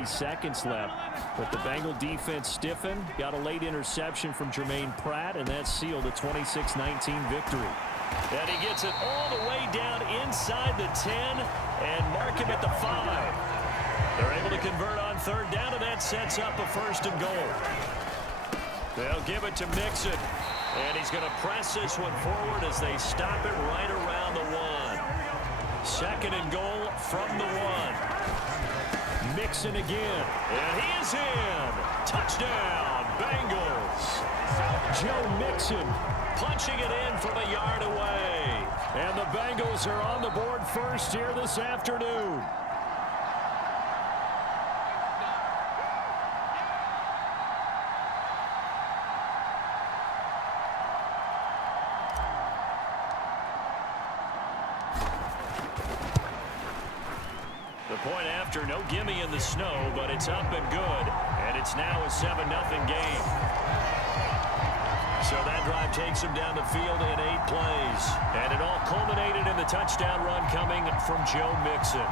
30 seconds left. But the Bengal defense stiffened, got a late interception from Jermaine Pratt, and that sealed a 26-19 victory. And he gets it all the way down inside the 10 and mark him at the 5. They're able to convert on third down, and that sets up a 1st and goal. They'll give it to Mixon, and he's going to press this one forward as they stop it right around the 1. 2nd and goal from the 1. Mixon again, and he is in. Touchdown, Bengals. Joe Mixon punching it in from a yard away. And the Bengals are on the board first here this afternoon. The point after, no gimme in the snow, but it's up and good. And it's now a 7-0 game. So that drive takes him down the field in 8 plays. And it all culminated in the touchdown run coming from Joe Mixon.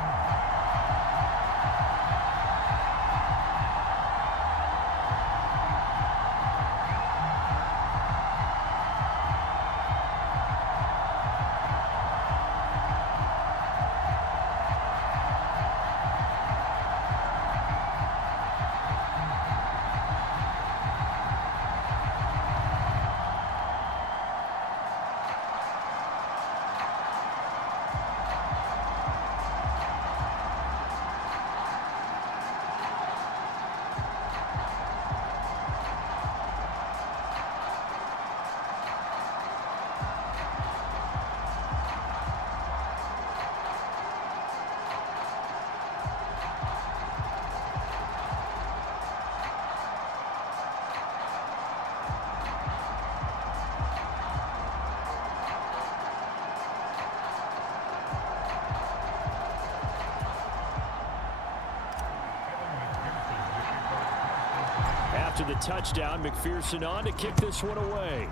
After the touchdown, McPherson on to kick this one away.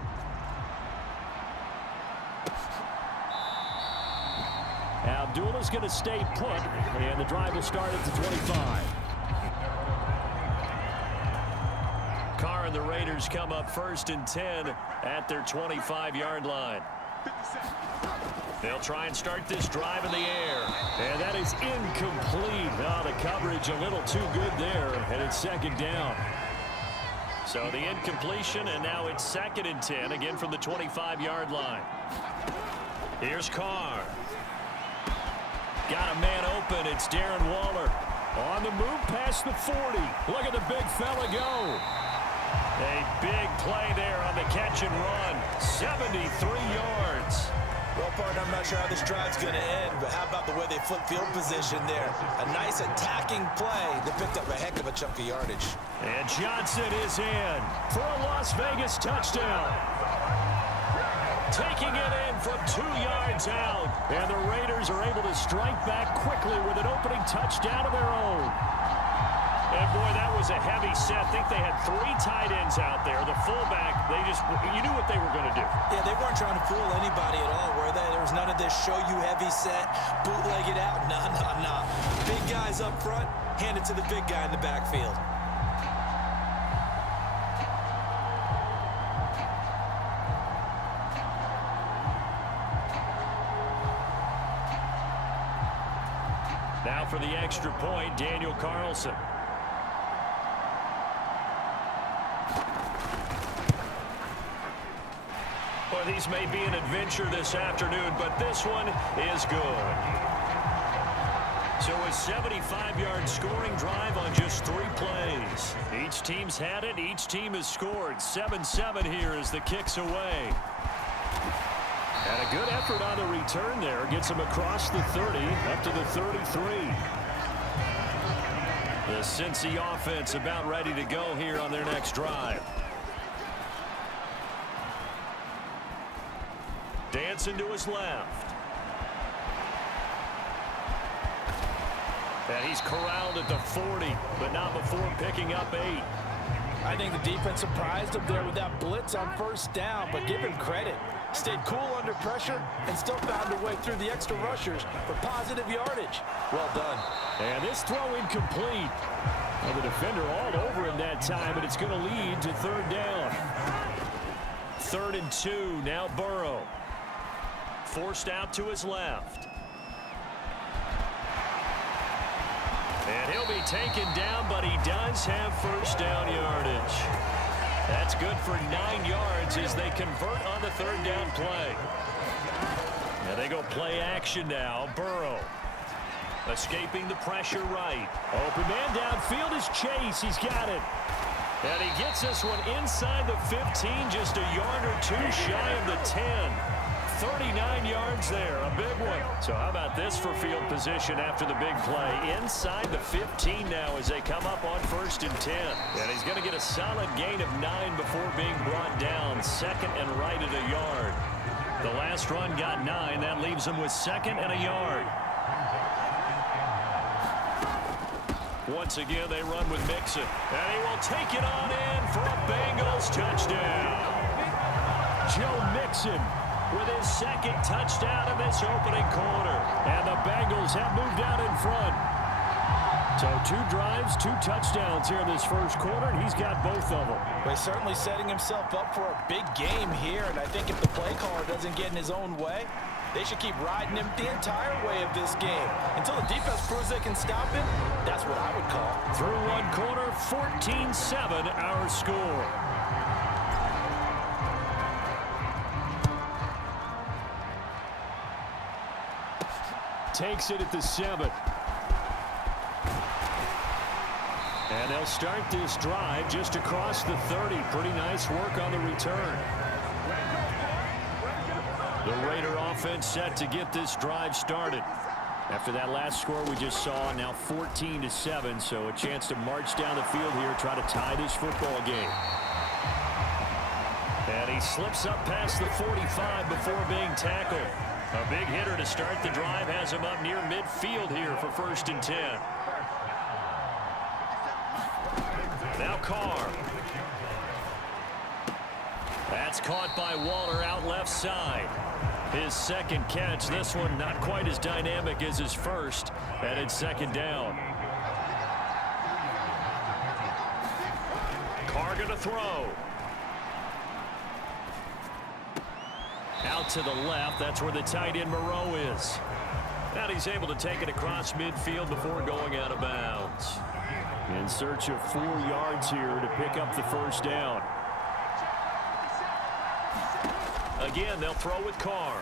Abdullah's going to stay put, and the drive will start at the 25. Carr and the Raiders come up 1st and 10 at their 25-yard line. They'll try and start this drive in the air. And that is incomplete. Oh, the coverage a little too good there, and it's 2nd down. So the incompletion, and now it's 2nd and 10, again from the 25-yard line. Here's Carr. Got a man open. It's Darren Waller. On the move past the 40. Look at the big fella go. A big play there on the catch and run. 73 yards. Well, partner, I'm not sure how this drive's going to end, but how about the way they flip field position there? A nice attacking play that picked up a heck of a chunk of yardage. And Johnson is in for a Las Vegas touchdown. Taking it in from 2 yards out. And the Raiders are able to strike back quickly with an opening touchdown of their own. And boy, that was a heavy set. I think they had 3 tight ends out there. The fullback, you knew what they were going to do. Yeah, they weren't trying to fool anybody at all, were they? There was none of this show you heavy set, bootleg it out. Nah. Big guys up front, hand it to the big guy in the backfield. Now for the extra point, Daniel Carlson. Well, these may be an adventure this afternoon, but this one is good. So a 75-yard scoring drive on just 3 plays. Each team's had it. Each team has scored. 7-7 here as the kick's away. And a good effort on the return there. Gets him across the 30, up to the 33. The Cincy offense about ready to go here on their next drive. Dancing to his left. And he's corralled at the 40, but not before picking up 8. I think the defense surprised him there with that blitz on 1st down, but give him credit. Stayed cool under pressure and still found a way through the extra rushers for positive yardage. Well done. And this throw incomplete. Well, the defender all over him that time, and it's going to lead to third down. 3rd and 2, now Burrow. Forced out to his left. And he'll be taken down, but he does have first down yardage. That's good for 9 yards as they convert on the third down play. Now they go play action now. Burrow escaping the pressure right. Open man downfield is Chase. He's got it. And he gets this one inside the 15, just a yard or two shy of the 10. 39 yards there, a big one. So how about this for field position after the big play? Inside the 15 now as they come up on 1st and 10. And he's going to get a solid gain of 9 before being brought down. 2nd and right at a yard. The last run got 9. That leaves him with 2nd and a yard. Once again, they run with Mixon. And he will take it on in for a Bengals touchdown. Joe Mixon with his 2nd touchdown in this opening quarter. And the Bengals have moved out in front. So 2 drives, 2 touchdowns here in this first quarter, and he's got both of them. Well, he's certainly setting himself up for a big game here, and I think if the play caller doesn't get in his own way, they should keep riding him the entire way of this game. Until the defense proves they can stop him, that's what I would call. Through 1 quarter, 14-7 our score. Takes it at the 7. And they'll start this drive just across the 30. Pretty nice work on the return. The Raider offense set to get this drive started. After that last score we just saw, now 14-7, so a chance to march down the field here, try to tie this football game. And he slips up past the 45 before being tackled. A big hitter to start the drive has him up near midfield here for 1st and 10. Now Carr. That's caught by Waller out left side. His 2nd catch. This one not quite as dynamic as his first. And it's 2nd down. Carr going to throw. Out to the left. That's where the tight end Moreau is. Now he's able to take it across midfield before going out of bounds. In search of 4 yards here to pick up the first down. Again, they'll throw with Carr.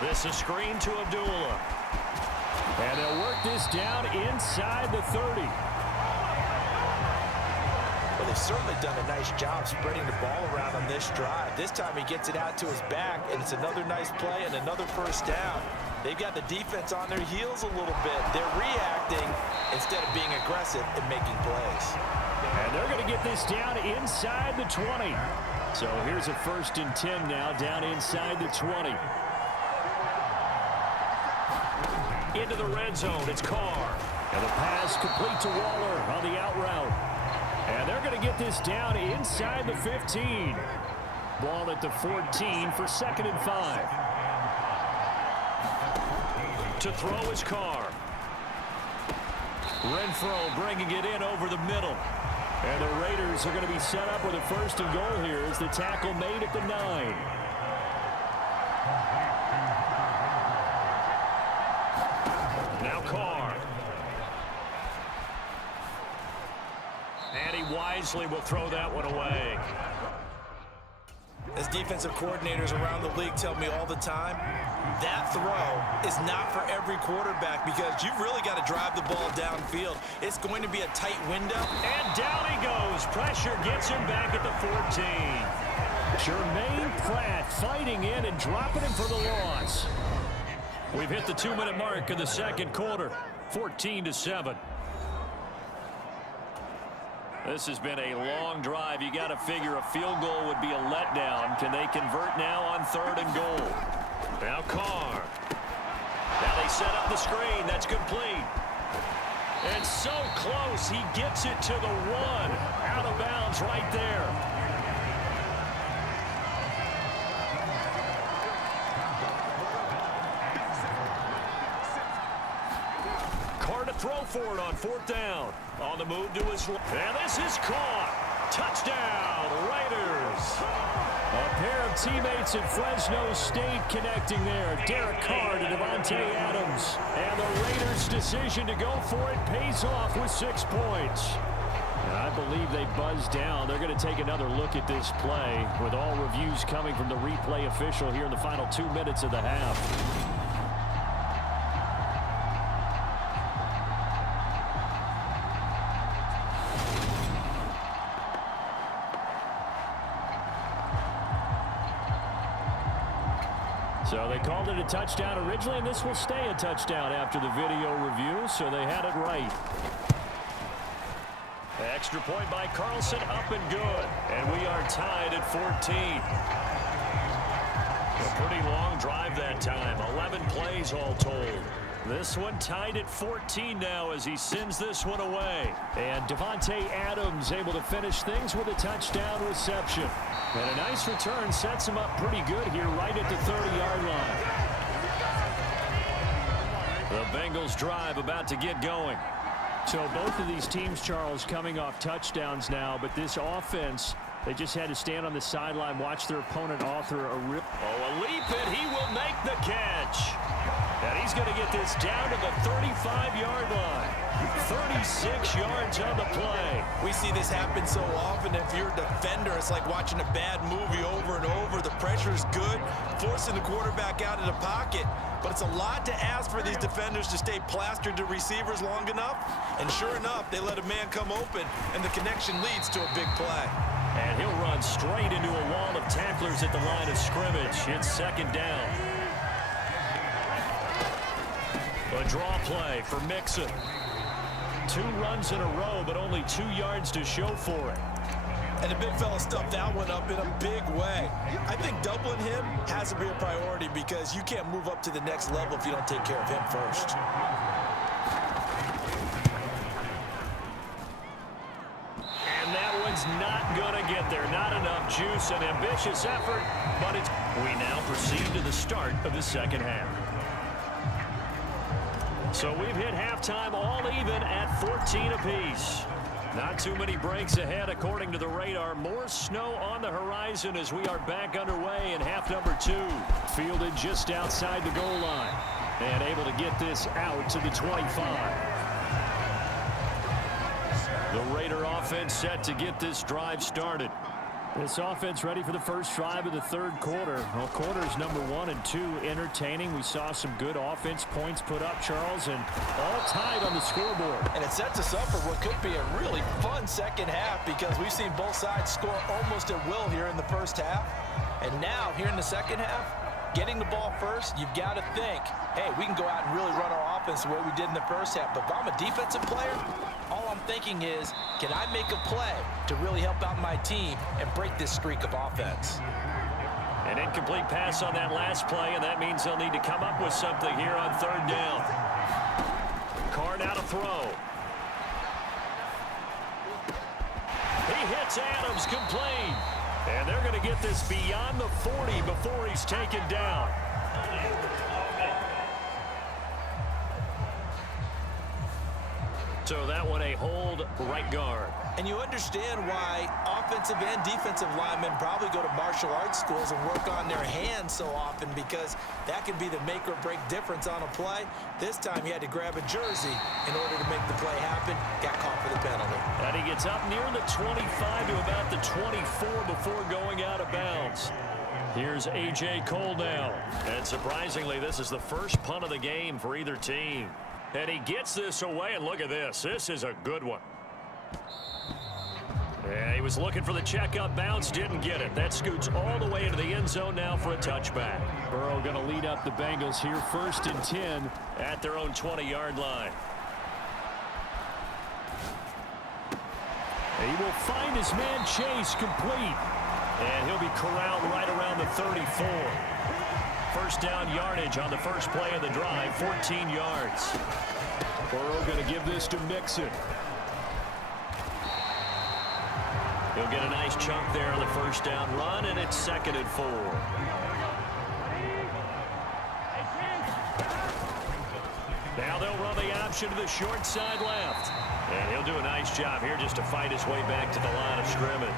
This is screen to Abdullah. And they'll work this down inside the 30. Well, they've certainly done a nice job spreading the ball around on this drive. This time he gets it out to his back, and it's another nice play and another first down. They've got the defense on their heels a little bit. They're reacting instead of being aggressive and making plays. And they're going to get this down inside the 20. So here's a 1st and 10 now, down inside the 20. Into the red zone, it's Carr. And the pass complete to Waller on the out route. And they're going to get this down inside the 15. Ball at the 14 for 2nd and 5. To throw is Carr. Renfro bringing it in over the middle. And the Raiders are going to be set up with a 1st and goal here as the tackle made at the 9. Now Carr. And he wisely will throw that one away. As defensive coordinators around the league tell me all the time, that throw is not for every quarterback because you've really got to drive the ball downfield. It's going to be a tight window. And down he goes. Pressure gets him back at the 14. Jermaine Pratt fighting in and dropping him for the loss. We've hit the 2-minute mark in the 2nd quarter. 14-7. This has been a long drive. You got to figure a field goal would be a letdown. Can they convert now on 3rd and goal? Now Carr. Now they set up the screen. That's complete. And so close. He gets it to the 1. Out of bounds right there. for it on 4th down. On the move to his left. And this is caught. Touchdown, Raiders. A pair of teammates at Fresno State connecting there. Derek Carr to Davante Adams. And the Raiders' decision to go for it pays off with 6 points. And I believe they buzzed down. They're going to take another look at this play with all reviews coming from the replay official here in the final 2 minutes of the half. So they called it a touchdown originally, and this will stay a touchdown after the video review, so they had it right. Extra point by Carlson, up and good. And we are tied at 14. A pretty long drive that time, 11 plays all told. This one tied at 14 now as he sends this one away. And Davante Adams able to finish things with a touchdown reception. And a nice return sets him up pretty good here right at the 30-yard line. The Bengals drive about to get going. So both of these teams, Charles, coming off touchdowns now, but this offense, they just had to stand on the sideline, watch their opponent author a rip. Oh, a leap, and he will make the catch. And he's going to get this down to the 35-yard line. 36 yards on the play. We see this happen so often. If you're a defender, it's like watching a bad movie over and over. The pressure is good, forcing the quarterback out of the pocket. But it's a lot to ask for these defenders to stay plastered to receivers long enough. And sure enough, they let a man come open, and the connection leads to a big play. And he'll run straight into a wall of tacklers at the line of scrimmage. It's 2nd down. A draw play for Mixon. 2 runs in a row, but only 2 yards to show for it. And the big fella stuffed that one up in a big way. I think doubling him has to be a priority because you can't move up to the next level if you don't take care of him first. And that one's not going to get there. Not enough juice, an ambitious effort, but it's... We now proceed to the start of the 2nd half. So we've hit halftime all even at 14 apiece. Not too many breaks ahead according to the radar. More snow on the horizon as we are back underway in half number 2. Fielded just outside the goal line. And able to get this out to the 25. The Raider offense set to get this drive started. This offense ready for the first drive of the 3rd quarter. Well, quarters number 1 and 2 entertaining. We saw some good offense points put up, Charles, and all tied on the scoreboard. And it sets us up for what could be a really fun 2nd half because we've seen both sides score almost at will here in the 1st half. And now, here in the 2nd half, getting the ball first, you've got to think, hey, we can go out and really run our offense the way we did in the 1st half. But if I'm a defensive player, all I'm thinking is, can I make a play to really help out my team and break this streak of offense? An incomplete pass on that last play, and that means they'll need to come up with something here on 3rd down. Carr now to throw. He hits Adams complete. And they're going to get this beyond the 40 before he's taken down. So that one a hold right guard. And you understand why offensive and defensive linemen probably go to martial arts schools and work on their hands so often because that can be the make or break difference on a play. This time he had to grab a jersey in order to make the play happen. Got caught for the penalty. And he gets up near the 25 to about the 24 before going out of bounds. Here's A.J. Cole now. And surprisingly, this is the first punt of the game for either team. And he gets this away, and look at this. This is a good one. Yeah, he was looking for the checkup bounce, didn't get it. That scoots all the way into the end zone now for a touchback. Burrow going to lead up the Bengals here 1st and 10 at their own 20-yard line. He will find his man Chase complete. And he'll be corralled right around the 34. First down yardage on the first play of the drive, 14 yards. Burrow going to give this to Mixon. He'll get a nice chunk there on the first down run, and it's 2nd and 4. Now they'll run the option to the short side left. And he'll do a nice job here just to fight his way back to the line of scrimmage.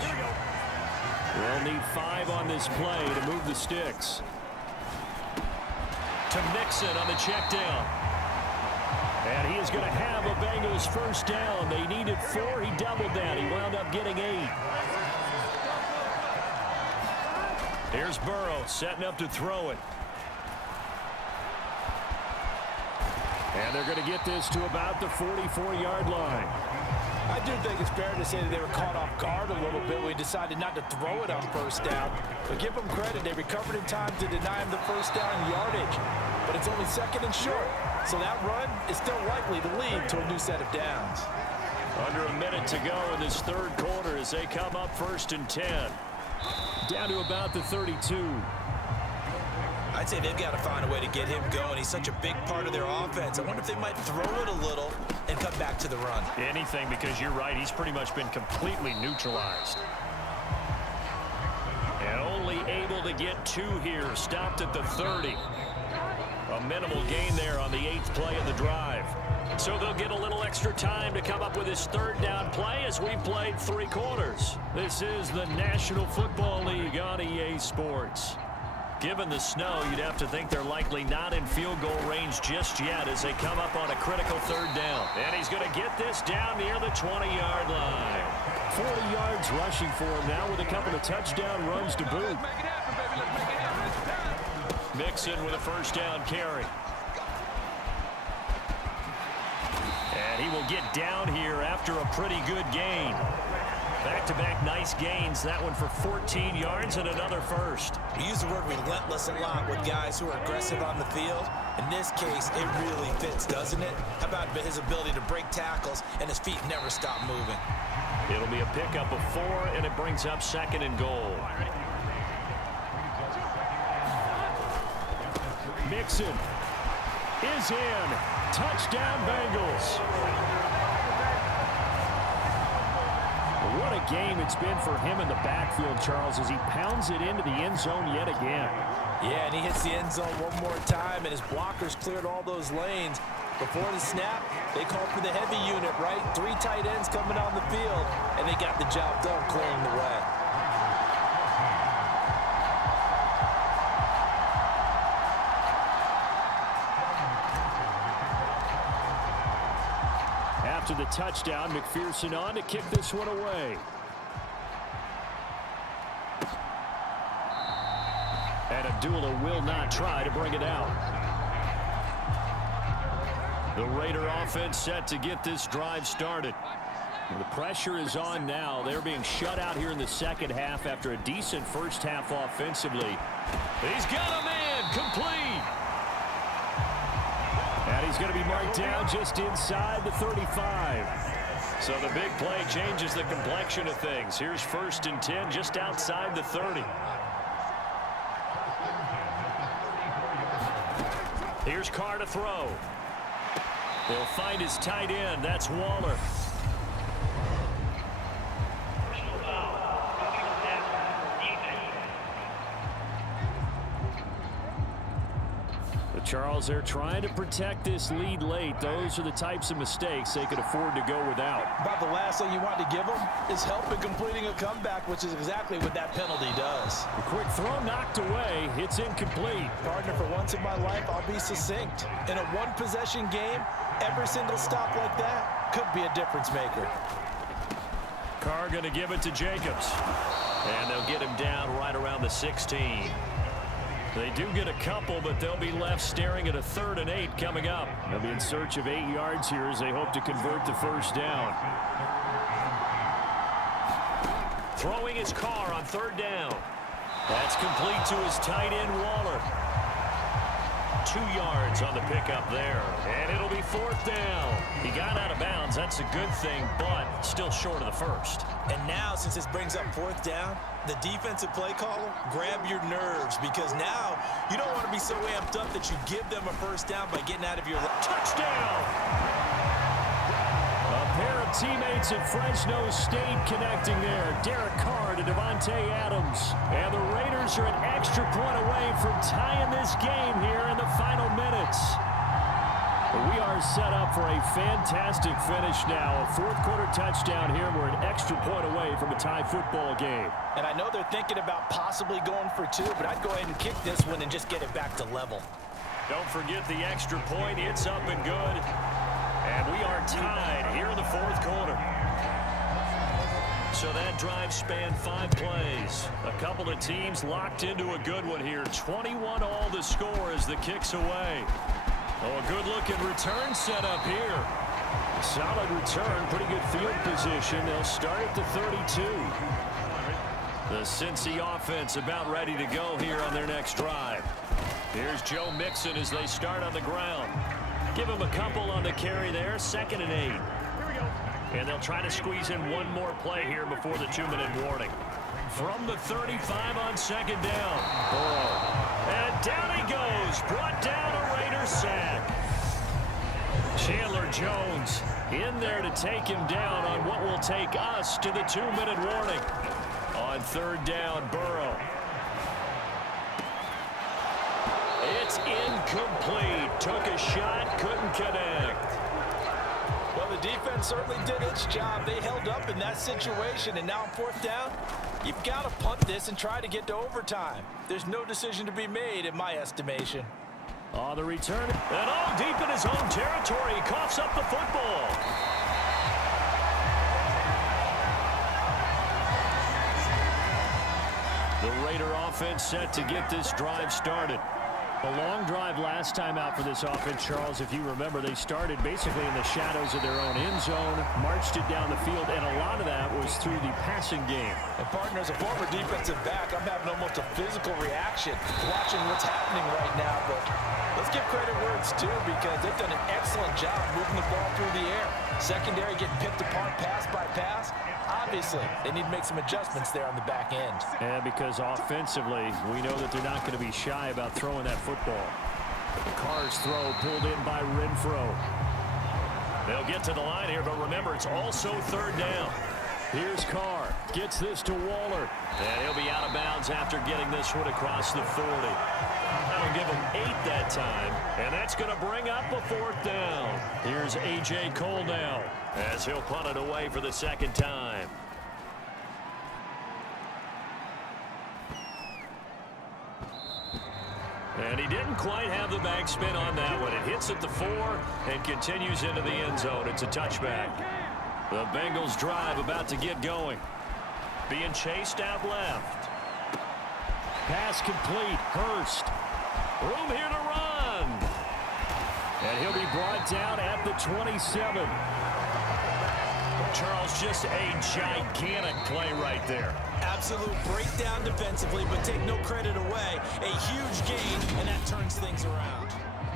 They'll need 5 on this play to move the sticks. To Mixon on the check down. And he is going to have a Bengals first down. They needed 4. He doubled that. He wound up getting 8. Here's Burrow setting up to throw it. And they're going to get this to about the 44-yard line. I do think it's fair to say that they were caught off guard a little bit when we decided not to throw it on first down. But give them credit. They recovered in time to deny him the first down yardage. But it's only 2nd and short. So that run is still likely to lead to a new set of downs. Under a minute to go in this third quarter as they come up 1st and 10. Down to about the 32. I'd say they've got to find a way to get him going. He's such a big part of their offense. I wonder if they might throw it a little and come back to the run. Anything, because you're right. He's pretty much been completely neutralized. And only able to get 2 here. Stopped at the 30. A minimal gain there on the 8th play of the drive. So they'll get a little extra time to come up with his 3rd down play as we played 3 quarters. This is the National Football League on EA Sports. Given the snow, you'd have to think they're likely not in field goal range just yet as they come up on a critical 3rd down. And he's going to get this down near the 20-yard line. 40 yards rushing for him now with a couple of touchdown runs to boot. Mixon with a first down carry. And he will get down here after a pretty good gain. Back-to-back nice gains. That one for 14 yards and another first. We use the word relentless a lot with guys who are aggressive on the field. In this case, it really fits, doesn't it? How about his ability to break tackles and his feet never stop moving? It'll be a pickup of 4, and it brings up 2nd and goal. Mixon is in. Touchdown, Bengals. What a game it's been for him in the backfield, Charles, as he pounds it into the end zone yet again. Yeah, and he hits the end zone one more time, and his blockers cleared all those lanes. Before the snap, they called for the heavy unit, right? 3 tight ends coming on the field, and they got the job done clearing the way. After the touchdown, McPherson on to kick this one away. And Abdullah will not try to bring it out. The Raider offense set to get this drive started. The pressure is on now. They're being shut out here in the second half after a decent first half offensively. He's got a man complete. And he's going to be marked down just inside the 35. So the big play changes the complexion of things. Here's 1st and 10 just outside the 30. Here's Carr to throw. They'll find his tight end. That's Waller. Charles, they're trying to protect this lead late. Those are the types of mistakes they could afford to go without. About the last thing you want to give them is help in completing a comeback, which is exactly what that penalty does. A quick throw knocked away. It's incomplete. Partner, for once in my life, I'll be succinct. In a one-possession game, every single stop like that could be a difference maker. Carr going to give it to Jacobs. And they'll get him down right around the 16. They do get a couple, but they'll be left staring at a 3rd and 8 coming up. They'll be in search of 8 yards here as they hope to convert the first down. Throwing his Carr on 3rd down. That's complete to his tight end, Waller. 2 yards on the pickup there. And it'll be 4th down. He got out of bounds. That's a good thing, but still short of the first. And now, since this brings up 4th down, the defensive play caller, grab your nerves, because now you don't want to be so amped up that you give them a first down by getting out of your touchdown. A pair of teammates at Fresno State connecting there. Derek Carr to Devontae Adams. And the Raiders are an extra point away from tying this game here in the final minutes. We are set up for a fantastic finish now. A fourth-quarter touchdown here. We're an extra point away from a tie football game. And I know they're thinking about possibly going for two, but I'd go ahead and kick this one and just get it back to level. Don't forget the extra point. It's up and good. And we are tied here in the fourth quarter. So that drive spanned 5 plays. A couple of teams locked into a good one here. 21 all the score as the kick's away. Oh, a good-looking return set up here. Solid return, pretty good field position. They'll start at the 32. The Cincy offense about ready to go here on their next drive. Here's Joe Mixon as they start on the ground. Give him a couple on the carry there. 2nd and 8. Here we go. And they'll try to squeeze in one more play here before the 2-minute warning. From the 35 on 2nd down. And down he goes. Brought down a Raider sack. Chandler Jones in there to take him down on what will take us to the 2-minute warning. On 3rd down, Burrow. It's incomplete. Took a shot, couldn't connect. Well, the defense certainly did its job. They held up in that situation, and now on 4th down, you've got to punt this and try to get to overtime. There's no decision to be made, in my estimation. On the return, and all deep in his own territory, he coughs up the football. The Raider offense set to get this drive started. A long drive last time out for this offense, Charles. If you remember, they started basically in the shadows of their own end zone, marched it down the field, and a lot of that was through the passing game. And partner, as a former defensive back, I'm having almost a physical reaction watching what's happening right now. But let's give credit where it's due, because they've done an excellent job moving the ball through the air. Secondary getting picked apart pass by pass. Obviously, they need to make some adjustments there on the back end. And because offensively, we know that they're not going to be shy about throwing that football. Carr's throw pulled in by Renfro. They'll get to the line here, but remember, it's also 3rd down. Here's Carr. Gets this to Waller. And he'll be out of bounds after getting this one across the 40. That'll give him 8 that time, and that's going to bring up a 4th down. Here's A.J. Cole now, as he'll punt it away for the 2nd time. And he didn't quite have the backspin on that one. It hits at the 4 and continues into the end zone. It's a touchback. The Bengals drive about to get going. Being chased out left. Pass complete. Hurst. Room here to run. And he'll be brought down at the 27. Charles, just a gigantic play right there. Absolute breakdown defensively, but take no credit away. A huge gain, and that turns things around.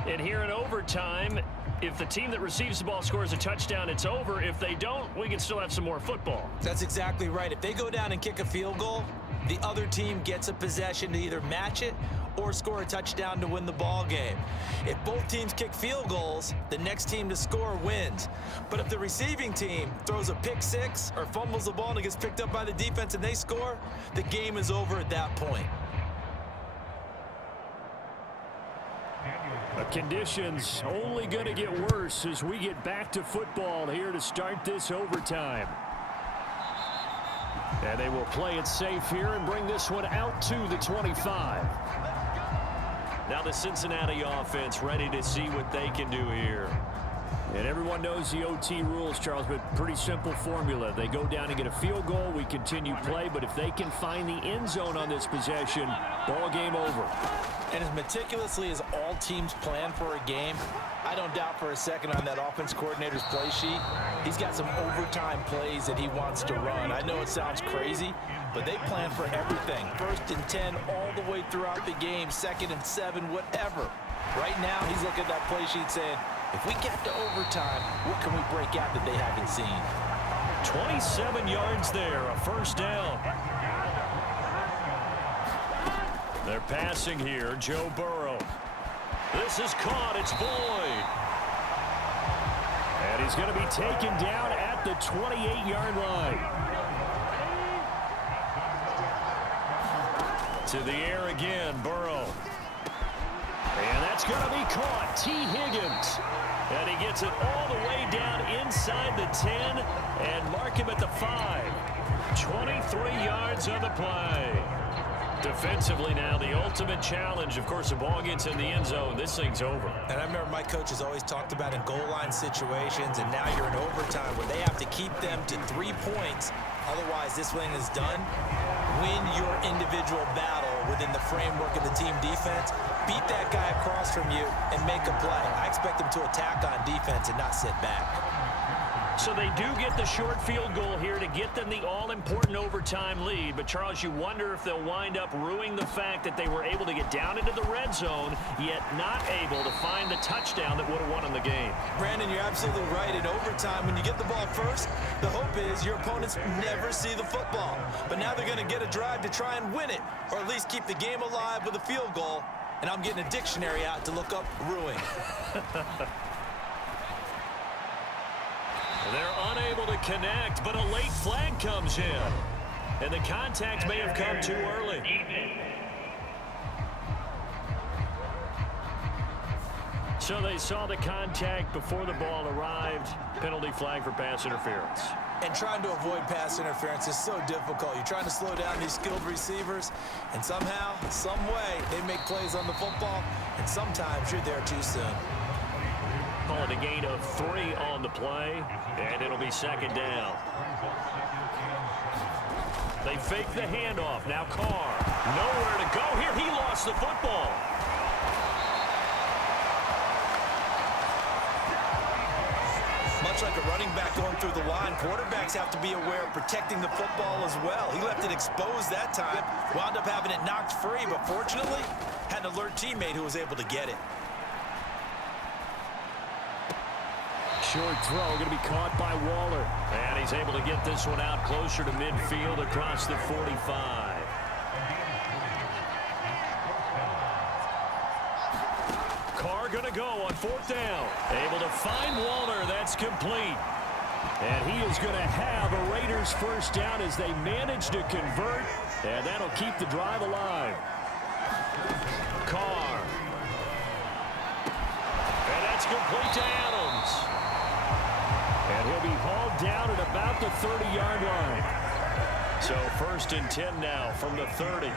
And here in overtime, if the team that receives the ball scores a touchdown, it's over. If they don't, we can still have some more football. That's exactly right. If they go down and kick a field goal, the other team gets a possession to either match it or score a touchdown to win the ball game. If both teams kick field goals, the next team to score wins. But if the receiving team throws a pick six or fumbles the ball and it gets picked up by the defense and they score, the game is over at that point. The conditions only going to get worse as we get back to football here to start this overtime. And they will play it safe here and bring this one out to the 25. Now the Cincinnati offense ready to see what they can do here. And everyone knows the OT rules, Charles, but pretty simple formula. They go down and get a field goal, we continue play, but if they can find the end zone on this possession, ball game over. And as meticulously as all teams plan for a game, I don't doubt for a second on that offense coordinator's play sheet, he's got some overtime plays that he wants to run. I know it sounds crazy, but they plan for everything. 1st and 10 all the way throughout the game, 2nd and 7, whatever. Right now, he's looking at that play sheet saying, if we get to overtime, what can we break out that they haven't seen? 27 yards there, a 1st down. They're passing here, Joe Burrow. This is caught, it's Boyd. And he's going to be taken down at the 28-yard line. To the air again, Burrow. And that's going to be caught. T. Higgins. And he gets it all the way down inside the 10 and mark him at the 5. 23 yards on the play. Defensively now, the ultimate challenge. Of course, the ball gets in the end zone. This thing's over. And I remember my coaches always talked about in goal line situations, and now you're in overtime where they have to keep them to 3 points. Otherwise, this thing is done. Win your individual battle within the framework of the team defense. Beat that guy across from you and make a play. I expect them to attack on defense and not sit back. So they do get the short field goal here to get them the all-important overtime lead. But, Charles, you wonder if they'll wind up ruining the fact that they were able to get down into the red zone, yet not able to find the touchdown that would have won them the game. Brandon, you're absolutely right. In overtime, when you get the ball first, the hope is your opponents never see the football. But now they're going to get a drive to try and win it, or at least keep the game alive with a field goal. And I'm getting a dictionary out to look up ruin. They're unable to connect, but a late flag comes in. And the contact may have come too early. So they saw the contact before the ball arrived. Penalty flag for pass interference. And trying to avoid pass interference is so difficult. You're trying to slow down these skilled receivers, and somehow, some way, they make plays on the football, and sometimes you're there too soon. Call it a gain of 3 on the play, and it'll be second down. They fake the handoff. Now Carr. Nowhere to go here. He lost the football. Much like a running back going through the line, quarterbacks have to be aware of protecting the football as well. He left it exposed that time, wound up having it knocked free, but fortunately, had an alert teammate who was able to get it. Short throw going to be caught by Waller. And he's able to get this one out closer to midfield across the 45. Carr going to go on 4th down. Able to find Waller. That's complete. And he is going to have a Raiders first down as they manage to convert. And that'll keep the drive alive. Carr. And that's complete to Adams. And he'll be hauled down at about the 30-yard line. So 1st and 10 now from the 30.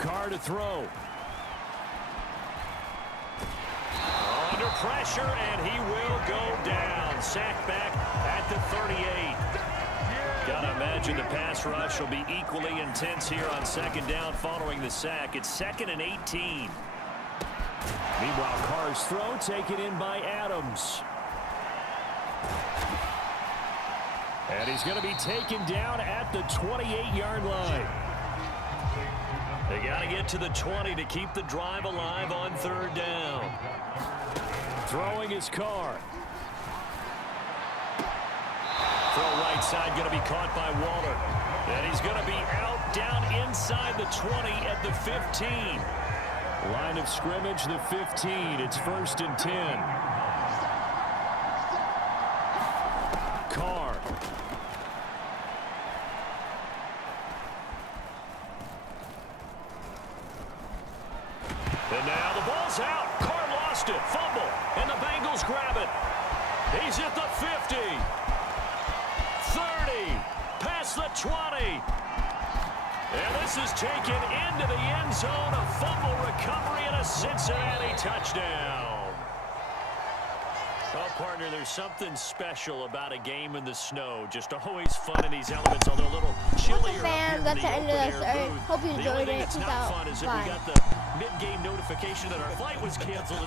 Carr to throw. Under pressure, and he will go down. Sacked back at the 38. Gotta imagine the pass rush will be equally intense here on 2nd down following the sack. It's 2nd and 18. Meanwhile, Carr's throw taken in by Adams. And he's going to be taken down at the 28-yard line. They got to get to the 20 to keep the drive alive on 3rd down. Throwing his Carr. Throw right side going to be caught by Waller. And he's going to be out down inside the 20 at the 15. Line of scrimmage, the 15. It's 1st and 10. Carr. And now the ball's out. Carr lost it. Fumble. And the Bengals grab it. He's at the 50. 30, past the 20. And this is taken into the end zone. A fumble recovery and a Cincinnati touchdown. Well, partner, there's something special about a game in the snow. Just always fun in these elements, although a little chillier fans, that's the end of this. Hope you enjoyed it. It's not fun is that we got the mid-game notification that our flight was canceled.